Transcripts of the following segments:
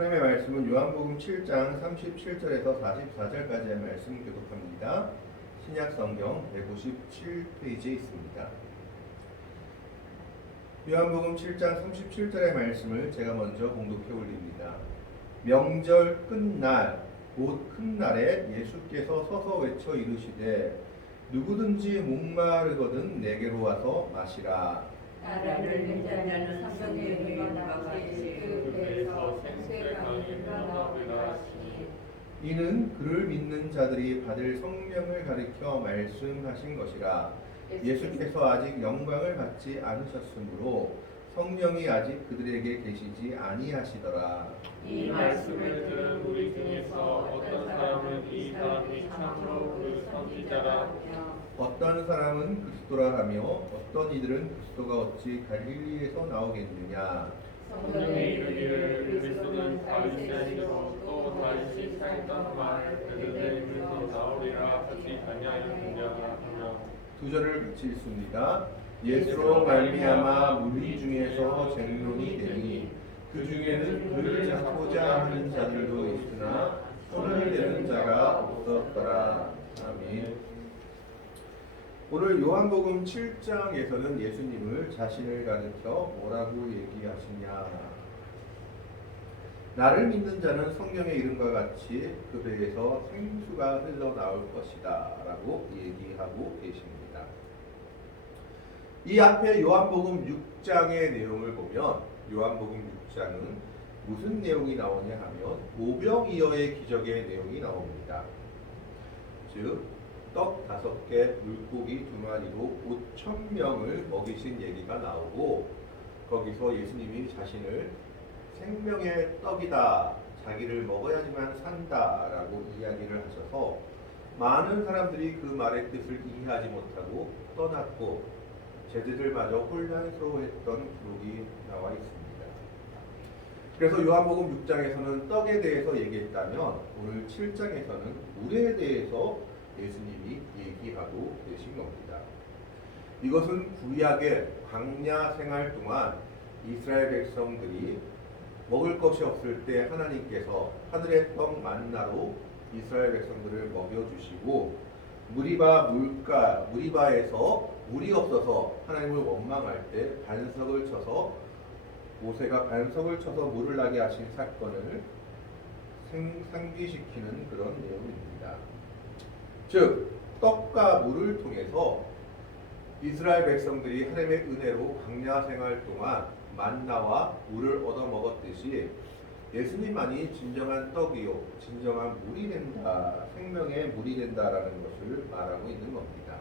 하나님의 말씀은 요한복음 7장 37절에서 44절까지의 말씀 교독합니다. 신약 성경 157페이지에 있습니다. 요한복음 7장 37절의 말씀을 제가 먼저 공독해 올립니다. 명절 끝날 곧 큰 날에 예수께서 서서 외쳐 이르시되 누구든지 목마르거든 내게로 와서 마시라. 나라를 믿자는 성경에 있는 것 같이 그 배에서 생수의 강이 흘러나오리라 하시니 이는 그를 믿는 자들이 받을 성령을 가리켜 말씀하신 것이라. 예수께서 아직 영광을 받지 않으셨으므로 성령이 아직 그들에게 계시지 아니하시더라. 이 말씀을 들은 우리 중에서 어떤 사람은 이 사람이 참으로 그 선지자라 어떤 사람은 그리스도라 하며 어떤 이들은 그리스도가 어찌 갈릴리에서 나오겠느냐. 성경에 이르기를 그리스도는 다윗의 아니고 또 다윗이 살던 말을 베들레헴에서 나오리라 하지 아니하였느냐 두 절을 같이 읽습니다. 예수로 말미암아 무리 중에서 쟁론이 되니 그 중에는 그를 잡고자 하는 자들도 있으나 손을 대는 자가 없었더라. 아멘. 오늘 요한복음 7장에서는 예수님을 자신을 가리켜 뭐라고 얘기하시냐? 나를 믿는 자는 성경의 이름과 같이 그 배에서 생수가 흘러나올 것이다 라고 얘기하고 계십니다. 이 앞에 요한복음 6장의 내용을 보면 요한복음 6장은 무슨 내용이 나오냐 하면 오병이어의 기적의 내용이 나옵니다. 즉, 떡 다섯 개, 물고기 두 마리로 5천 명을 먹이신 얘기가 나오고 거기서 예수님이 자신을 생명의 떡이다. 자기를 먹어야지만 산다라고 이야기를 하셔서 많은 사람들이 그 말의 뜻을 이해하지 못하고 떠났고 제자들마저 혼란스러워했던 기록이 나와 있습니다. 그래서 요한복음 6장에서는 떡에 대해서 얘기했다면 오늘 7장에서는 물에 대해서 예수님이 얘기하고 계신 겁니다. 이것은 구약의 광야 생활 동안 이스라엘 백성들이 먹을 것이 없을 때 하나님께서 하늘의 떡 만나로 이스라엘 백성들을 먹여주시고 무리바 물가 무리바에서 물이 없어서 하나님을 원망할 때 반석을 쳐서 모세가 반석을 쳐서 물을 나게 하신 사건을 생, 상기시키는 그런 내용입니다. 즉 떡과 물을 통해서 이스라엘 백성들이 하나님의 은혜로 광야 생활 동안 만나와 물을 얻어 먹었듯이 예수님만이 진정한 떡이요, 진정한 물이 된다, 생명의 물이 된다라는 것을 말하고 있는 겁니다.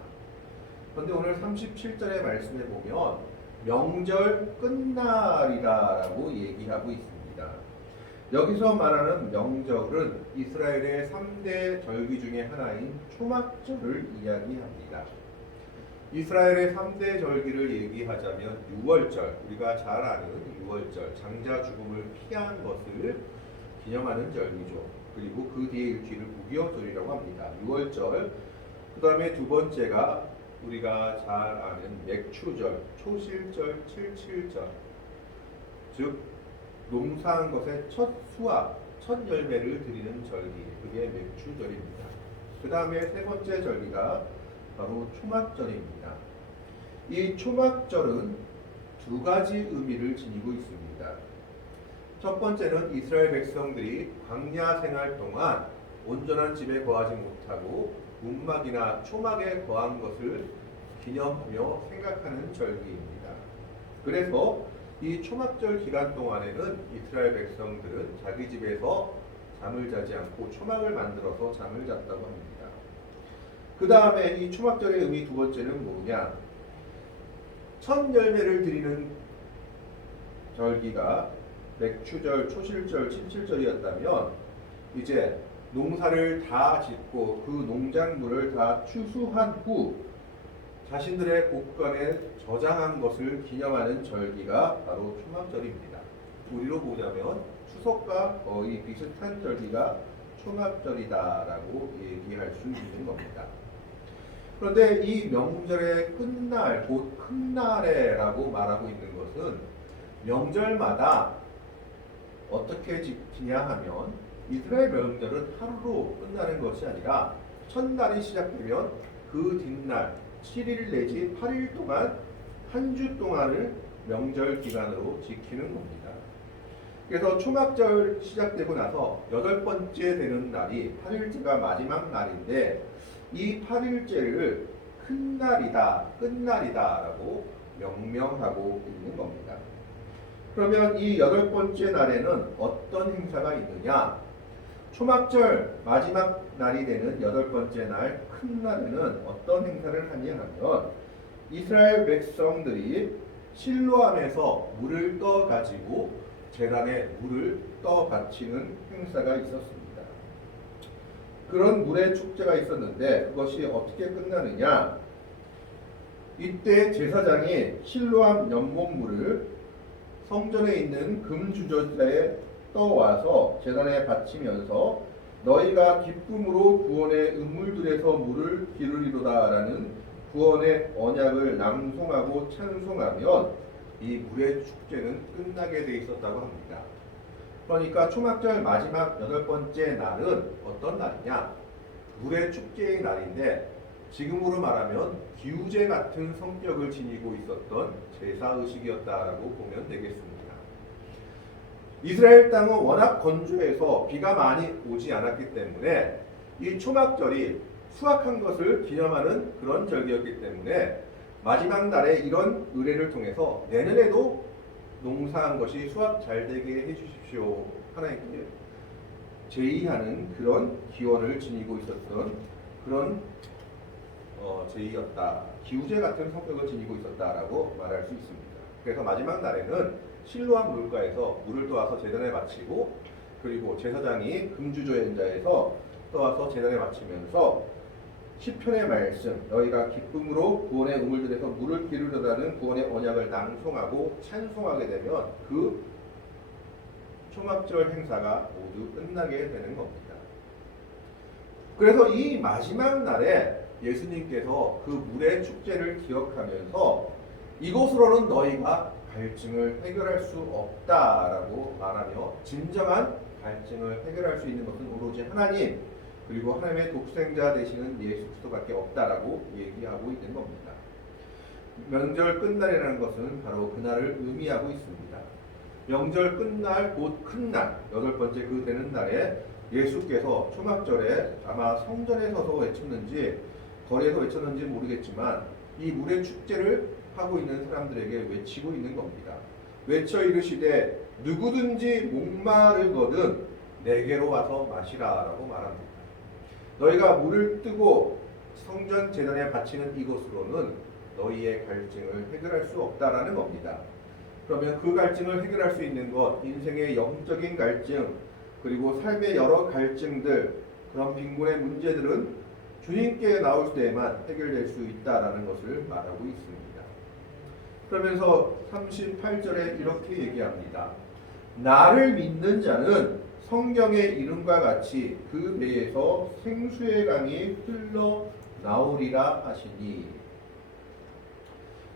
그런데 오늘 37절의 말씀에 보면 명절 끝날이다라고 얘기하고 있습니다. 여기서 말하는 명절은 이스라엘의 3대 절기 중에 하나인 초막절을 이야기합니다. 이스라엘의 3대 절기를 얘기하자면 6월절, 우리가 잘 아는 6월절, 장자 죽음을 피한 것을 기념하는 절기죠. 그리고 그 뒤에 일주일을 무교절이라고 합니다. 6월절, 그 다음에 두 번째가 우리가 잘 아는 맥추절, 초실절, 칠칠절, 즉 농사한 것의 첫 수확, 첫 열매를 드리는 절기, 그게 맥추절입니다. 그 다음에 세 번째 절기가 바로 초막절입니다. 이 초막절은 두 가지 의미를 지니고 있습니다. 첫 번째는 이스라엘 백성들이 광야 생활 동안 온전한 집에 거하지 못하고 움막이나 초막에 거한 것을 기념하며 생각하는 절기입니다. 그래서 이 초막절 기간 동안에는 이스라엘 백성들은 자기 집에서 잠을 자지 않고 초막을 만들어서 잠을 잤다고 합니다. 그 다음에 이 초막절의 의미 두 번째는 뭐냐? 첫 열매를 드리는 절기가 맥추절, 초실절, 칠칠절이었다면 이제 농사를 다 짓고 그 농작물을 다 추수한 후 자신들의 곳간에 저장한 것을 기념하는 절기가 바로 초막절입니다. 우리로 보자면 추석과 거의 비슷한 절기가 초막절이다라고 얘기할 수 있는 겁니다. 그런데 이 명절의 끝날, 곧 큰날에라고 말하고 있는 것은 명절마다 어떻게 지키냐 하면 이스라엘 명절은 하루로 끝나는 것이 아니라 첫날이 시작되면 그 뒷날 7일 내지 8일 동안 한 주 동안을 명절 기간으로 지키는 겁니다. 그래서 초막절 시작되고 나서 여덟 번째 되는 날이 8일째가 마지막 날인데 이 8일째를 큰 날이다, 끝날이다 라고 명명하고 있는 겁니다. 그러면 이 여덟 번째 날에는 어떤 행사가 있느냐? 초막절 마지막 날이 되는 여덟 번째 날 큰 날에는 어떤 행사를 하냐 하면 이스라엘 백성들이 실로암에서 물을 떠 가지고 제단에 물을 떠 바치는 행사가 있었습니다. 그런 물의 축제가 있었는데 그것이 어떻게 끝나느냐? 이때 제사장이 실로암 연못물을 성전에 있는 금주전자에 떠와서 제단에 바치면서 너희가 기쁨으로 구원의 음물들에서 물을 기르리로다라는 구원의 언약을 낭송하고 찬송하면 이 물의 축제는 끝나게 돼 있었다고 합니다. 그러니까 초막절 마지막 여덟 번째 날은 어떤 날이냐? 물의 축제의 날인데 지금으로 말하면 기우제 같은 성격을 지니고 있었던 제사 의식이었다라고 보면 되겠습니다. 이스라엘 땅은 워낙 건조해서 비가 많이 오지 않았기 때문에 이 초막절이 수확한 것을 기념하는 그런 절기였기 때문에 마지막 날에 이런 의례를 통해서 내년에도 농사한 것이 수확 잘 되게 해주십시오 하나님께 제의하는 그런 기원을 지니고 있었던 그런 어, 제의였다. 기우제 같은 성격을 지니고 있었다라고 말할 수 있습니다. 그래서 마지막 날에는 실로암 물가에서 물을 떠와서 제단에 바치고 그리고 제사장이 금주조연자에서 떠와서 제단에 바치면서 시편의 말씀 너희가 기쁨으로 구원의 우물들에서 물을 기르려다는 구원의 언약을 낭송하고 찬송하게 되면 그 초막절 행사가 모두 끝나게 되는 겁니다. 그래서 이 마지막 날에 예수님께서 그 물의 축제를 기억하면서 이곳으로는 너희가 갈증을 해결할 수 없다라고 말하며 진정한 갈증을 해결할 수 있는 것은 오로지 하나님 그리고 하나님의 독생자 되시는 예수 그리스도밖에 없다라고 얘기하고 있는 겁니다. 명절 끝날이라는 것은 바로 그날을 의미하고 있습니다. 명절 끝날 곧 큰 날, 여덟 번째 그 되는 날에 예수께서 초막절에 아마 성전에 서서 외쳤는지 거리에서 외쳤는지 모르겠지만 이 물의 축제를 하고 있는 사람들에게 외치고 있는 겁니다. 외쳐 이르시되 누구든지 목마르거든 내게로 와서 마시라라고 말합니다. 너희가 물을 뜨고 성전 재단에 바치는 이것으로는 너희의 갈증을 해결할 수 없다라는 겁니다. 그러면 그 갈증을 해결할 수 있는 것, 인생의 영적인 갈증, 그리고 삶의 여러 갈증들, 그런 빈곤의 문제들은 주님께 나올 때에만 해결될 수 있다라는 것을 말하고 있습니다. 그러면서 38절에 이렇게 얘기합니다. 나를 믿는 자는 성경의 이름과 같이 그 배에서 생수의 강이 흘러 나오리라 하시니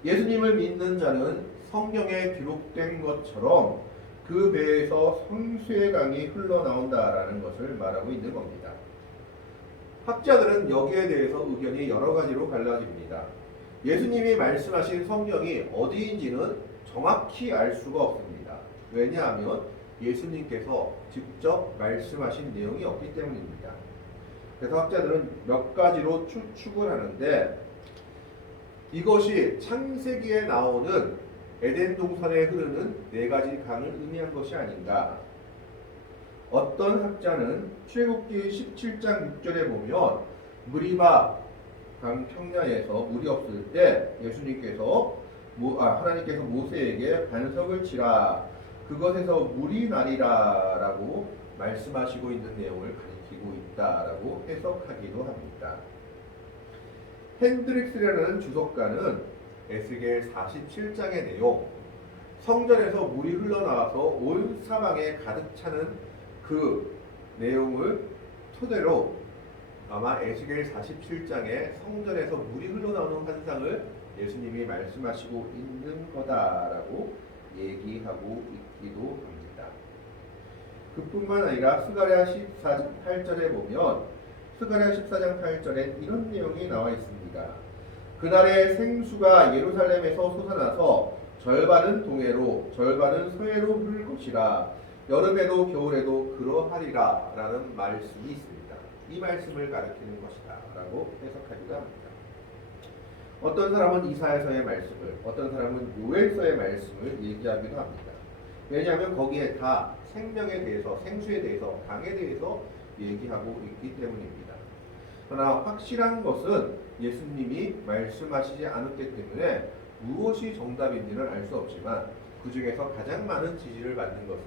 예수님을 믿는 자는 성경에 기록된 것처럼 그 배에서 생수의 강이 흘러나온다라는 것을 말하고 있는 겁니다. 학자들은 여기에 대해서 의견이 여러 가지로 갈라집니다. 예수님이 말씀하신 성경이 어디인지는 정확히 알 수가 없습니다. 왜냐하면 예수님께서 직접 말씀하신 내용이 없기 때문입니다. 그래서 학자들은 몇 가지로 추측을 하는데 이것이 창세기에 나오는 에덴 동산에 흐르는 네 가지 강을 의미한 것이 아닌가. 어떤 학자는 출애굽기 17장 6절에 보면 무리바 강 평야에서 물이 없을 때 예수님께서 모, 아, 하나님께서 모세에게 반석을 치라 그것에서 물이 나리라라고 말씀하시고 있는 내용을 가리키고 있다라고 해석하기도 합니다. 핸드릭스라는 주석가는 에스겔 47장의 내용 성전에서 물이 흘러나와서 온 사방에 가득 차는 그 내용을 토대로 아마 에스겔 47장에 성전에서 물이 흘러나오는 환상을 예수님이 말씀하시고 있는 거다라고 얘기하고 있기도 합니다. 그뿐만 아니라 스가랴 18절에 보면 스가랴 14장 8절에 이런 내용이 나와 있습니다. 그날에 생수가 예루살렘에서 솟아나서 절반은 동해로 절반은 서해로 흐를 것이라 여름에도 겨울에도 그러하리라 라는 말씀이 있습니다. 이 말씀을 가리키는 것이다 라고 해석하기도 합니다. 어떤 사람은 이사야서의 말씀을 어떤 사람은 요엘서의 말씀을 얘기하기도 합니다. 왜냐하면 거기에 다 생명에 대해서 생수에 대해서 강에 대해서 얘기하고 있기 때문입니다. 그러나 확실한 것은 예수님이 말씀하시지 않았기 때문에 무엇이 정답인지는 알 수 없지만 그 중에서 가장 많은 지지를 받는 것은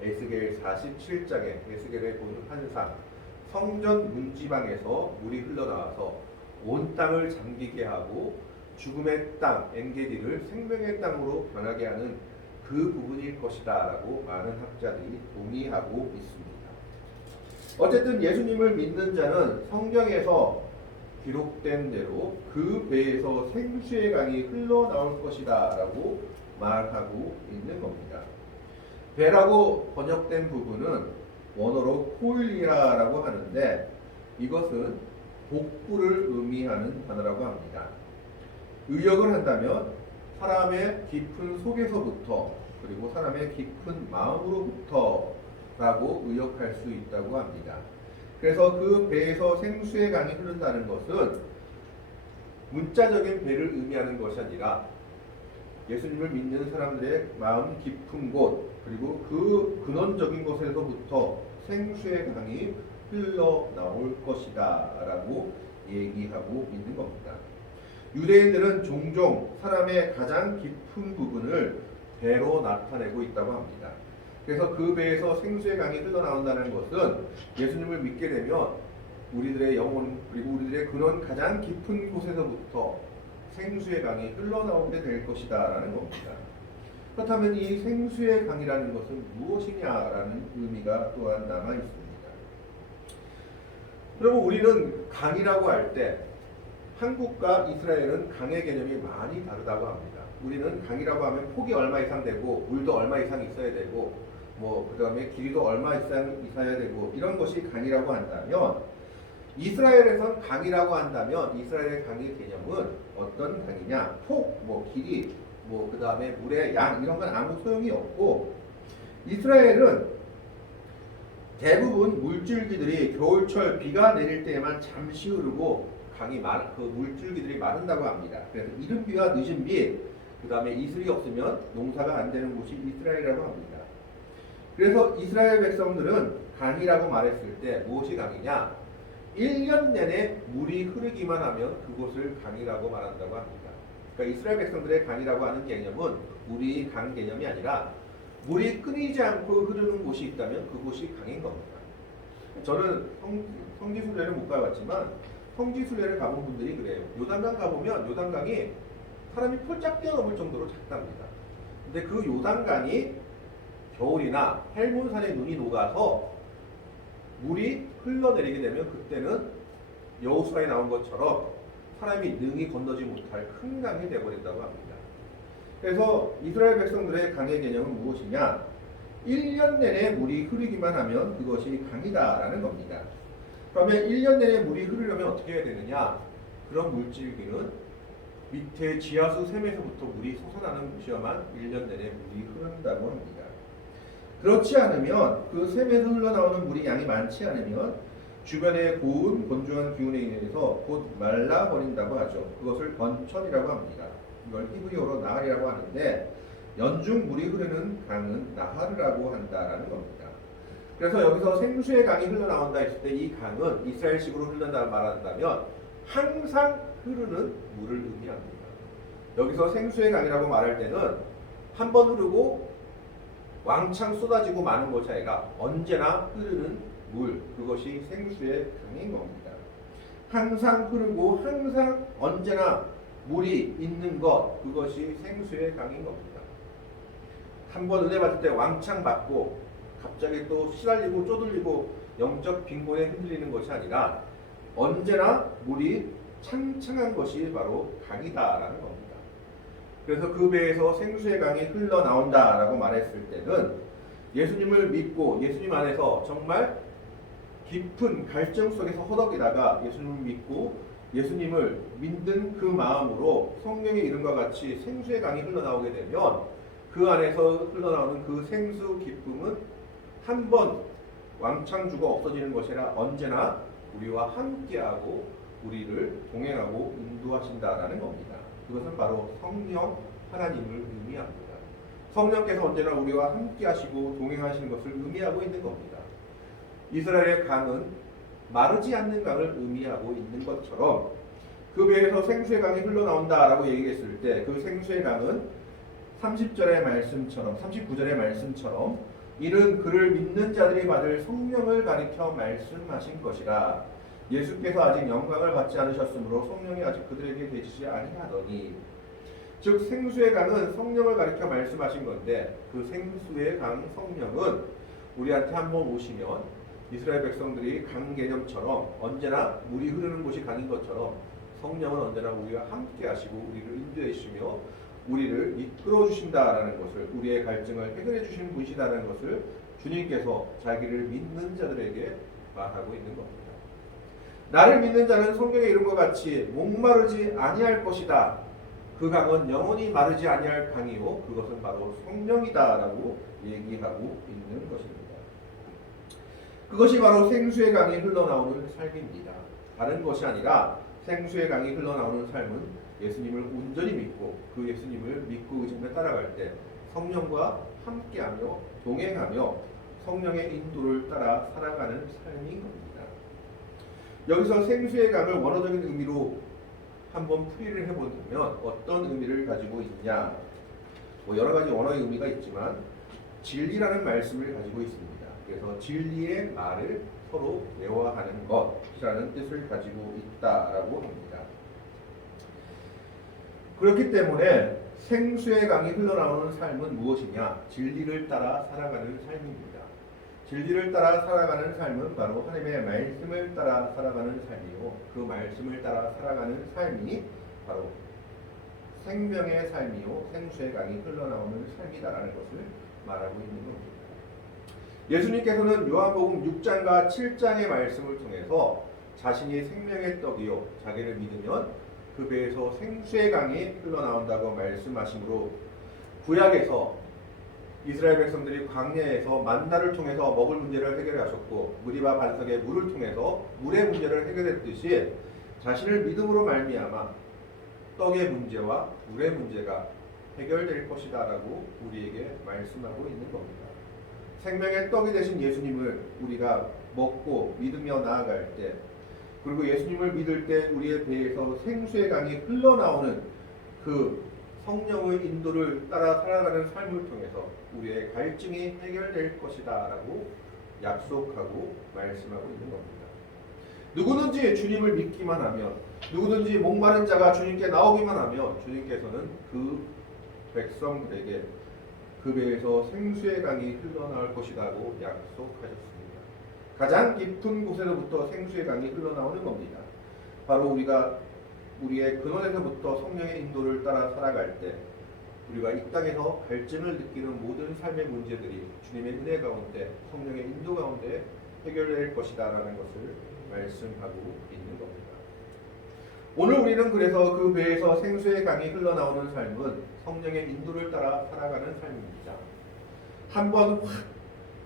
에스겔 47장의 에스겔의 본 환상 성전 문지방에서 물이 흘러나와서 온 땅을 잠기게 하고 죽음의 땅 엔게디를 생명의 땅으로 변하게 하는 그 부분일 것이다라고 많은 학자들이 동의하고 있습니다. 어쨌든 예수님을 믿는 자는 성경에서 기록된 대로 그 배에서 생수의 강이 흘러나올 것이다라고 말하고 있는 겁니다. 배라고 번역된 부분은 원어로 코일리라라고 하는데 이것은 복부를 의미하는 단어라고 합니다. 의역을 한다면 사람의 깊은 속에서부터 그리고 사람의 깊은 마음으로부터 라고 의역할 수 있다고 합니다. 그래서 그 배에서 생수의 강이 흐른다는 것은 문자적인 배를 의미하는 것이 아니라 예수님을 믿는 사람들의 마음 깊은 곳 그리고 그 근원적인 곳에서부터 생수의 강이 흘러나올 것이다 라고 얘기하고 있는 겁니다. 유대인들은 종종 사람의 가장 깊은 부분을 배로 나타내고 있다고 합니다. 그래서 그 배에서 생수의 강이 흘러나온다는 것은 예수님을 믿게 되면 우리들의 영혼 그리고 우리들의 근원 가장 깊은 곳에서부터 생수의 강이 흘러나오게 될 것이다 라는 겁니다. 그렇다면 이 생수의 강이라는 것은 무엇이냐라는 의미가 또한 남아 있습니다. 그러면 우리는 강이라고 할 때 한국과 이스라엘은 강의 개념이 많이 다르다고 합니다. 우리는 강이라고 하면 폭이 얼마 이상 되고 물도 얼마 이상 있어야 되고 뭐 그다음에 길이도 얼마 이상 있어야 되고 이런 것이 강이라고 한다면 이스라엘에선 강이라고 한다면 이스라엘의 강의 개념은 어떤 강이냐 폭, 뭐 길이, 뭐 그 다음에 물의 양 이런 건 아무 소용이 없고 이스라엘은 대부분 물줄기들이 겨울철 비가 내릴 때에만 잠시 흐르고 강이 말, 그 물줄기들이 마른다고 합니다. 그래서 이른 비와 늦은 비, 그 다음에 이슬이 없으면 농사가 안 되는 곳이 이스라엘이라고 합니다. 그래서 이스라엘 백성들은 강이라고 말했을 때 무엇이 강이냐? 1년 내내 물이 흐르기만 하면 그곳을 강이라고 말한다고 합니다. 그러니까 이스라엘 백성들의 강이라고 하는 개념은 물이 강 개념이 아니라 물이 끊이지 않고 흐르는 곳이 있다면 그곳이 강인 겁니다. 저는 성, 성지순례를 못 가봤지만 성지순례를 가본 분들이 그래요. 요단강 가보면 요단강이 사람이 폴짝 뛰어넘을 정도로 작답니다. 근데 그 요단강이 겨울이나 헬몬산에 눈이 녹아서 물이 흘러내리게 되면 그때는 여호수아에 나온 것처럼 사람이 능히 건너지 못할 큰 강이 되어버린다고 합니다. 그래서 이스라엘 백성들의 강의 개념은 무엇이냐? 1년 내내 물이 흐르기만 하면 그것이 강이다라는 겁니다. 그러면 1년 내내 물이 흐르려면 어떻게 해야 되느냐? 그런 물질기는 밑에 지하수 샘에서부터 물이 솟아나는 곳이야만 1년 내내 물이 흐른다고 합니다. 그렇지 않으면 그 샘에서 흘러나오는 물이 양이 많지 않으면 주변의 고운 건조한 기운에 인해서 곧 말라버린다고 하죠. 그것을 번천이라고 합니다. 이걸 히브리어로 나할이라고 하는데 연중 물이 흐르는 강은 나하르라고 한다라는 겁니다. 그래서 여기서 생수의 강이 흘러나온다 했을 때 이 강은 이스라엘식으로 흘른다 말한다면 항상 흐르는 물을 의미합니다. 여기서 생수의 강이라고 말할 때는 한 번 흐르고 왕창 쏟아지고 마는 것이 아니라 언제나 흐르는 물 그것이 생수의 강인 겁니다. 항상 흐르고 항상 언제나 물이 있는 것 그것이 생수의 강인 겁니다. 한 번 은혜 받을 때 왕창 받고 갑자기 또 시달리고 쪼들리고 영적 빈곤에 흔들리는 것이 아니라 언제나 물이 창창한 것이 바로 강이다라는 겁니다. 그래서 그 배에서 생수의 강이 흘러나온다라고 말했을 때는 예수님을 믿고 예수님 안에서 정말 깊은 갈증 속에서 허덕이다가 예수님을 믿고 예수님을 믿는 그 마음으로 성령의 이름과 같이 생수의 강이 흘러나오게 되면 그 안에서 흘러나오는 그 생수 기쁨은 한 번 왕창 주고 없어지는 것이라 언제나 우리와 함께하고 우리를 동행하고 인도하신다라는 겁니다. 그것은 바로 성령 하나님을 의미합니다. 성령께서 언제나 우리와 함께 하시고 동행하시는 것을 의미하고 있는 겁니다. 이스라엘의 강은 마르지 않는 강을 의미하고 있는 것처럼 그 배에서 생수의 강이 흘러나온다라고 얘기했을 때 그 생수의 강은 30절의 말씀처럼 39절의 말씀처럼 이는 그를 믿는 자들이 받을 성령을 가리켜 말씀하신 것이라 예수께서 아직 영광을 받지 않으셨으므로 성령이 아직 그들에게 계시지 아니하더니 즉 생수의 강은 성령을 가리켜 말씀하신 건데 그 생수의 강 성령은 우리한테 한번 오시면 이스라엘 백성들이 강 개념처럼 언제나 물이 흐르는 곳이 강인 것처럼 성령은 언제나 우리와 함께 하시고 우리를 인도해 주시며 우리를 이끌어 주신다라는 것을 우리의 갈증을 해결해 주시는 분이시다는 것을 주님께서 자기를 믿는 자들에게 말하고 있는 겁니다. 나를 믿는 자는 성경의 이름과 같이 목마르지 아니할 것이다. 그 강은 영원히 마르지 아니할 강이요 그것은 바로 성령이다라고 얘기하고 있는 것입니다. 그것이 바로 생수의 강이 흘러나오는 삶입니다. 다른 것이 아니라 생수의 강이 흘러나오는 삶은 예수님을 온전히 믿고 그 예수님을 믿고 의지하며 따라갈 때 성령과 함께하며 동행하며 성령의 인도를 따라 살아가는 삶인 겁니다. 여기서 생수의 강을 원어적인 의미로 한번 풀이를 해보면 어떤 의미를 가지고 있냐? 뭐 여러 가지 원어의 의미가 있지만 진리라는 말씀을 가지고 있습니다. 그래서 진리의 말을 서로 대화하는 것이라는 뜻을 가지고 있다라고 합니다. 그렇기 때문에 생수의 강이 흘러나오는 삶은 무엇이냐? 진리를 따라 살아가는 삶입니다. 진리를 따라 살아가는 삶은 바로 하나님의 말씀을 따라 살아가는 삶이요. 그 말씀을 따라 살아가는 삶이 바로 생명의 삶이요. 생수의 강이 흘러나오는 삶이다라는 것을 말하고 있는 겁니다. 예수님께서는 요한복음 6장과 7장의 말씀을 통해서 자신이 생명의 떡이요. 자기를 믿으면 그 배에서 생수의 강이 흘러나온다고 말씀하시므로 구약에서 이스라엘 백성들이 광야에서 만나를 통해서 먹을 문제를 해결하셨고 무리바 반석의 물을 통해서 물의 문제를 해결했듯이 자신을 믿음으로 말미암아 떡의 문제와 물의 문제가 해결될 것이다라고 우리에게 말씀하고 있는 겁니다. 생명의 떡이 되신 예수님을 우리가 먹고 믿으며 나아갈 때 그리고 예수님을 믿을 때 우리의 배에서 생수의 강이 흘러나오는 그 성령의 인도를 따라 살아가는 삶을 통해서 우리의 갈증이 해결될 것이다라고 약속하고 말씀하고 있는 겁니다. 누구든지 주님을 믿기만 하면 누구든지 목마른 자가 주님께 나오기만 하면 주님께서는 그 백성들에게 그 배에서 생수의 강이 흘러나올 것이라고 약속하셨습니다. 가장 깊은 곳에서부터 생수의 강이 흘러나오는 겁니다. 바로 우리가 우리의 근원에서부터 성령의 인도를 따라 살아갈 때 우리가 이 땅에서 갈증을 느끼는 모든 삶의 문제들이 주님의 은혜 가운데 성령의 인도 가운데 해결될 것이다라는 것을 말씀하고 있는 겁니다. 오늘 우리는 그래서 그 배에서 생수의 강이 흘러나오는 삶은 성령의 인도를 따라 살아가는 삶입니다. 한번 확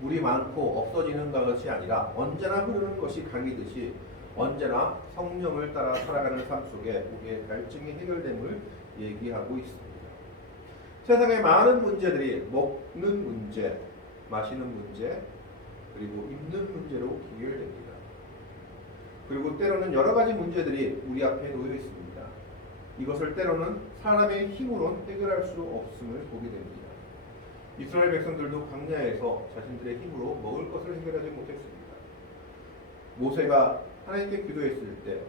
물이 많고 없어지는 것이 아니라 언제나 흐르는 것이 강이듯이 언제나 성령을 따라 살아가는 삶 속에 우리의 갈증이 해결됨을 얘기하고 있습니다. 세상의 많은 문제들이 먹는 문제, 마시는 문제, 그리고 입는 문제로 귀결됩니다. 그리고 때로는 여러 가지 문제들이 우리 앞에 놓여 있습니다. 이것을 때로는 사람의 힘으로는 해결할 수 없음을 보게 됩니다. 이스라엘 백성들도 광야에서 자신들의 힘으로 먹을 것을 해결하지 못했습니다. 모세가 하나님께 기도했을 때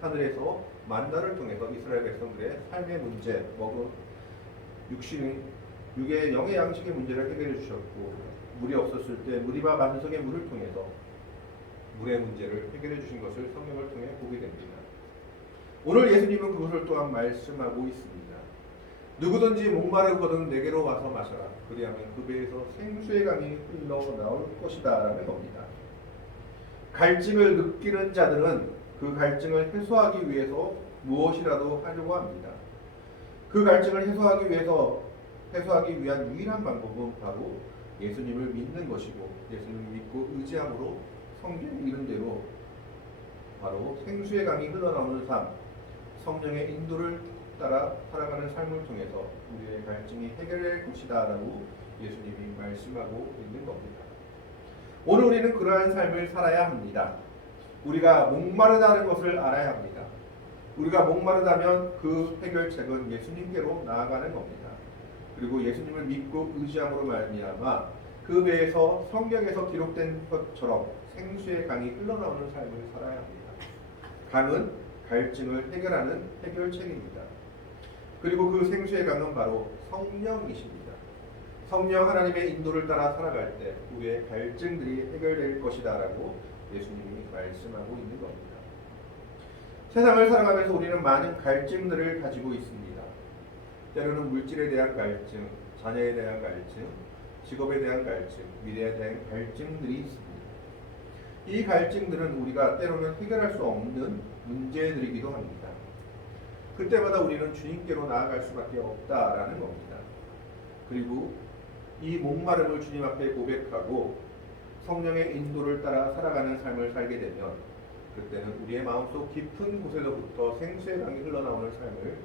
하늘에서 만나를 통해서 이스라엘 백성들의 삶의 문제, 먹은 육신, 육의 영의 양식의 문제를 해결해 주셨고 물이 없었을 때 무리바 반석의 물을 통해서 물의 문제를 해결해 주신 것을 성경을 통해 보게 됩니다. 오늘 예수님은 그것을 또한 말씀하고 있습니다. 누구든지 목마르거든 내게로 와서 마셔라. 그리하면 그 배에서 생수의 강이 흘러 나올 것이다 라는 겁니다. 갈증을 느끼는 자들은 그 갈증을 해소하기 위해서 무엇이라도 하려고 합니다. 그 갈증을 해소하기 위해서 해소하기 위한 유일한 방법은 바로 예수님을 믿는 것이고 예수님을 믿고 의지함으로 성경 이른 대로 바로 생수의 강이 흘러나오는 삶, 성령의 인도를 따라 살아가는 삶을 통해서 우리의 갈증이 해결될 것이다라고 예수님이 말씀하고 있는 겁니다. 오늘 우리는 그러한 삶을 살아야 합니다. 우리가 목마르다는 것을 알아야 합니다. 우리가 목마르다면 그 해결책은 예수님께로 나아가는 겁니다. 그리고 예수님을 믿고 의지함으로 말미암아 그 배에서 성경에서 기록된 것처럼 생수의 강이 흘러나오는 삶을 살아야 합니다. 강은 갈증을 해결하는 해결책입니다. 그리고 그 생수의 강은 바로 성령이십니다. 성령 하나님의 인도를 따라 살아갈 때 우리의 갈증들이 해결될 것이다라고 예수님이 말씀하고 있는 겁니다. 세상을 살아가면서 우리는 많은 갈증들을 가지고 있습니다. 때로는 물질에 대한 갈증, 자녀에 대한 갈증, 직업에 대한 갈증, 미래에 대한 갈증들이 있습니다. 이 갈증들은 우리가 때로는 해결할 수 없는 문제들이기도 합니다. 그때마다 우리는 주님께로 나아갈 수밖에 없다라는 겁니다. 그리고 이 목마름을 주님 앞에 고백하고 성령의 인도를 따라 살아가는 삶을 살게 되면 그때는 우리의 마음속 깊은 곳에서부터 생수의 강이 흘러나오는 삶을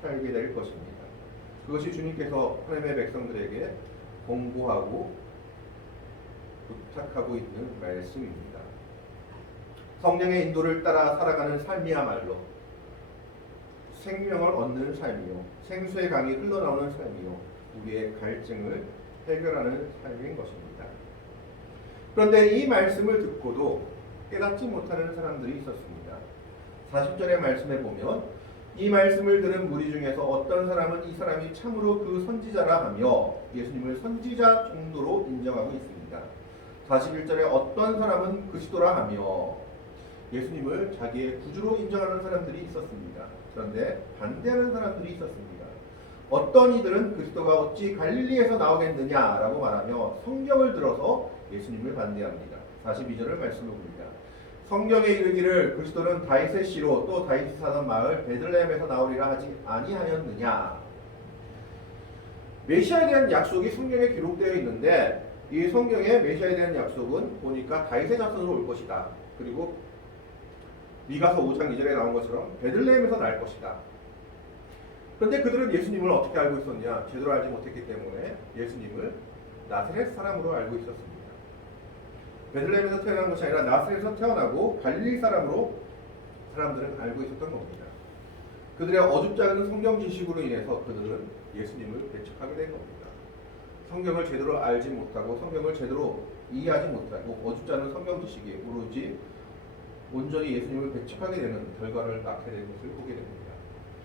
살게 될 것입니다. 그것이 주님께서 하나님의 백성들에게 공고하고 부탁하고 있는 말씀입니다. 성령의 인도를 따라 살아가는 삶이야말로 생명을 얻는 삶이요, 생수의 강이 흘러나오는 삶이요, 우리의 갈증을 해결하는 삶인 것입니다. 그런데 이 말씀을 듣고도 깨닫지 못하는 사람들이 있었습니다. 40절의 말씀에 보면 이 말씀을 들은 무리 중에서 어떤 사람은 이 사람이 참으로 그 선지자라 하며 예수님을 선지자 정도로 인정하고 있습니다. 41절에 어떤 사람은 그리스도라 하며 예수님을 자기의 구주로 인정하는 사람들이 있었습니다. 그런데 반대하는 사람들이 있었습니다. 어떤 이들은 그리스도가 어찌 갈릴리에서 나오겠느냐라고 말하며 성경을 들어서 예수님을 반대합니다. 42절을 말씀해 봅니다. 성경에 이르기를 그리스도는 다윗의 씨로 또 다윗이 사는 마을 베들레헴에서 나오리라 하지 아니하였느냐. 메시아에 대한 약속이 성경에 기록되어 있는데 이 성경에 메시아에 대한 약속은 보니까 다윗의 자손으로 올 것이다. 그리고 미가서 5장 2절에 나온 것처럼 베들레헴에서 날 것이다. 그런데 그들은 예수님을 어떻게 알고 있었냐? 제대로 알지 못했기 때문에 예수님을 나사렛 사람으로 알고 있었습니다. 베들레헴에서 태어난 것이 아니라 나사렛에서 태어나고 갈릴리 사람으로 사람들은 알고 있었던 겁니다. 그들의 어줍지 않은 성경 지식으로 인해서 그들은 예수님을 배척하게 된 겁니다. 성경을 제대로 알지 못하고 성경을 제대로 이해하지 못하고 어줍지 않은 성경 지식이 오로지 온전히 예수님을 배척하게 되는 결과를 낳게 된 것을 보게 됩니다.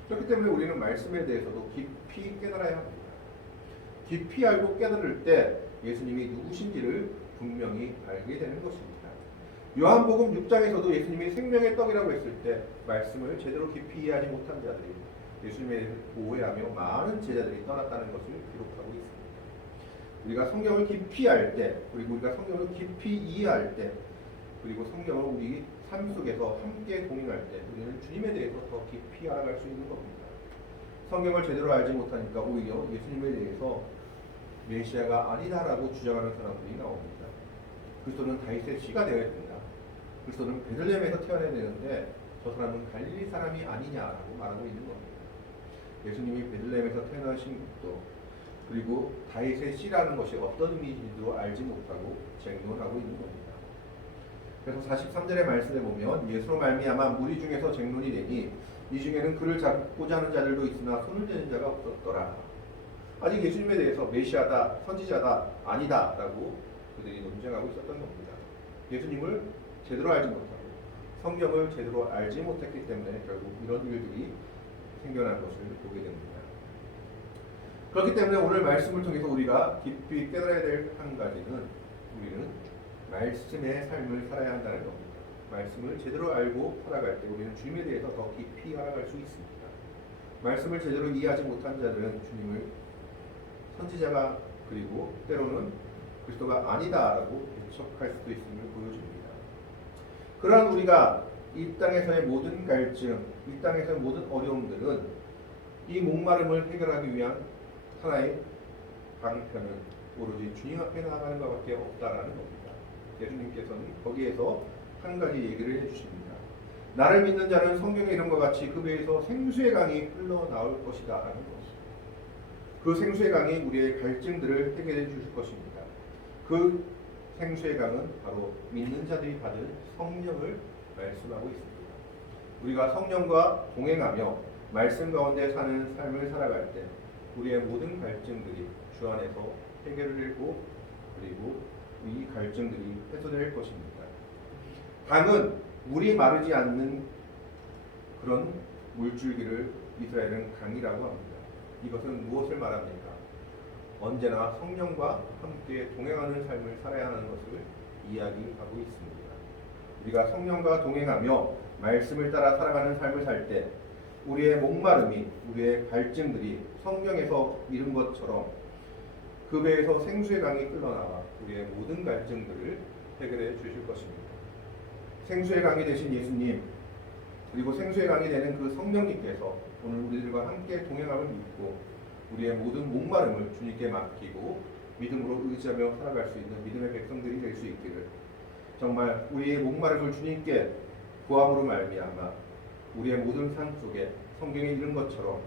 그렇기 때문에 우리는 말씀에 대해서도 깊이 깨달아야 합니다. 깊이 알고 깨달을 때 예수님이 누구신지를 분명히 알게 되는 것입니다. 요한복음 6장에서도 예수님이 생명의 떡이라고 했을 때 말씀을 제대로 깊이 이해하지 못한 자들이 예수님에 오해하며 많은 제자들이 떠났다는 것을 기록하고 있습니다. 우리가 성경을 깊이 알 때, 그리고 우리가 성경을 깊이 이해할 때, 그리고 성경을 우리 삶 속에서 함께 공유할 때 우리는 주님에 대해서 더 깊이 알아갈 수 있는 겁니다. 성경을 제대로 알지 못하니까 오히려 예수님에 대해서 메시아가 아니다라고 주장하는 사람들이 나옵니다. 그리스도는 다윗의 씨가 되어야 된다. 그리스도는 베들레헴에서 태어나야 되는데 저 사람은 갈릴리 사람이 아니냐라고 말하고 있는 겁니다. 예수님이 베들레헴에서 태어나신 것도 그리고 다윗의 씨라는 것이 어떤 의미인지도 알지 못하고 쟁론하고 있는 겁니다. 그래서 43절의 말씀에 보면 예수로 말미암아 무리 중에서 쟁론이 되니 이 중에는 그를 잡고자 하는 자들도 있으나 손을 대는 자가 없었더라. 아직 예수님에 대해서 메시아다, 선지자다, 아니다라고 그들이 논쟁하고 있었던 겁니다. 예수님을 제대로 알지 못하고 성경을 제대로 알지 못했기 때문에 결국 이런 일들이 생겨난 것을 보게 됩니다. 그렇기 때문에 오늘 말씀을 통해서 우리가 깊이 깨달아야 될 한 가지는 우리는 말씀의 삶을 살아야 한다는 겁니다. 말씀을 제대로 알고 살아갈 때 우리는 주님에 대해서 더 깊이 알아갈 수 있습니다. 말씀을 제대로 이해하지 못한 자들은 주님을 선지자가 그리고 때로는 그리스도가 아니다라고 해석할 수도 있음을 보여줍니다. 그러한 우리가 이 땅에서의 모든 갈증, 이 땅에서의 모든 어려움들은 이 목마름을 해결하기 위한 하나의 방편은 오로지 주님 앞에 나아가는 것밖에 없다라는 겁니다. 예수님께서는 거기에서 한 가지 얘기를 해주십니다. 나를 믿는 자는 성경의 이름과 같이 그 배에서 생수의 강이 흘러나올 것이다 라는 것입니다. 그 생수의 강이 우리의 갈증들을 해결해 주실 것입니다. 그 생수의 강은 바로 믿는 자들이 받은 성령을 말씀하고 있습니다. 우리가 성령과 동행하며 말씀 가운데 사는 삶을 살아갈 때 우리의 모든 갈증들이 주 안에서 해결되고 그리고 이 갈증들이 해소될 것입니다. 강은 물이 마르지 않는 그런 물줄기를 이스라엘은 강이라고 합니다. 이것은 무엇을 말합니까? 언제나 성령과 함께 동행하는 삶을 살아야 하는 것을 이야기하고 있습니다. 우리가 성령과 동행하며 말씀을 따라 살아가는 삶을 살 때 우리의 목마름이 우리의 갈증들이 성경에서 이룬 것처럼 그 배에서 생수의 강이 흘러나와 우리의 모든 갈증들을 해결해 주실 것입니다. 생수의 강이 되신 예수님 그리고 생수의 강이 되는 그 성령님께서 오늘 우리들과 함께 동행함을 믿고 우리의 모든 목마름을 주님께 맡기고 믿음으로 의지하며 살아갈 수 있는 믿음의 백성들이 될 수 있기를 정말 우리의 목마름을 주님께 구함으로 말미암아 우리의 모든 삶 속에 성경에 이른 것처럼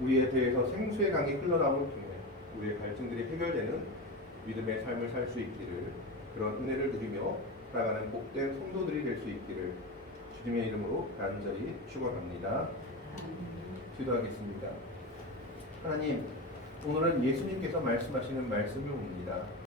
우리에 대해서 생수의 강이 흘러나오는 통해 우리의 갈증들이 해결되는 믿음의 삶을 살 수 있기를 그런 은혜를 누리며 살아가는 복된 성도들이 될 수 있기를 주님의 이름으로 간절히 축원합니다. 기도하겠습니다. 하나님, 오늘은 예수님께서 말씀하시는 말씀을 봅니다.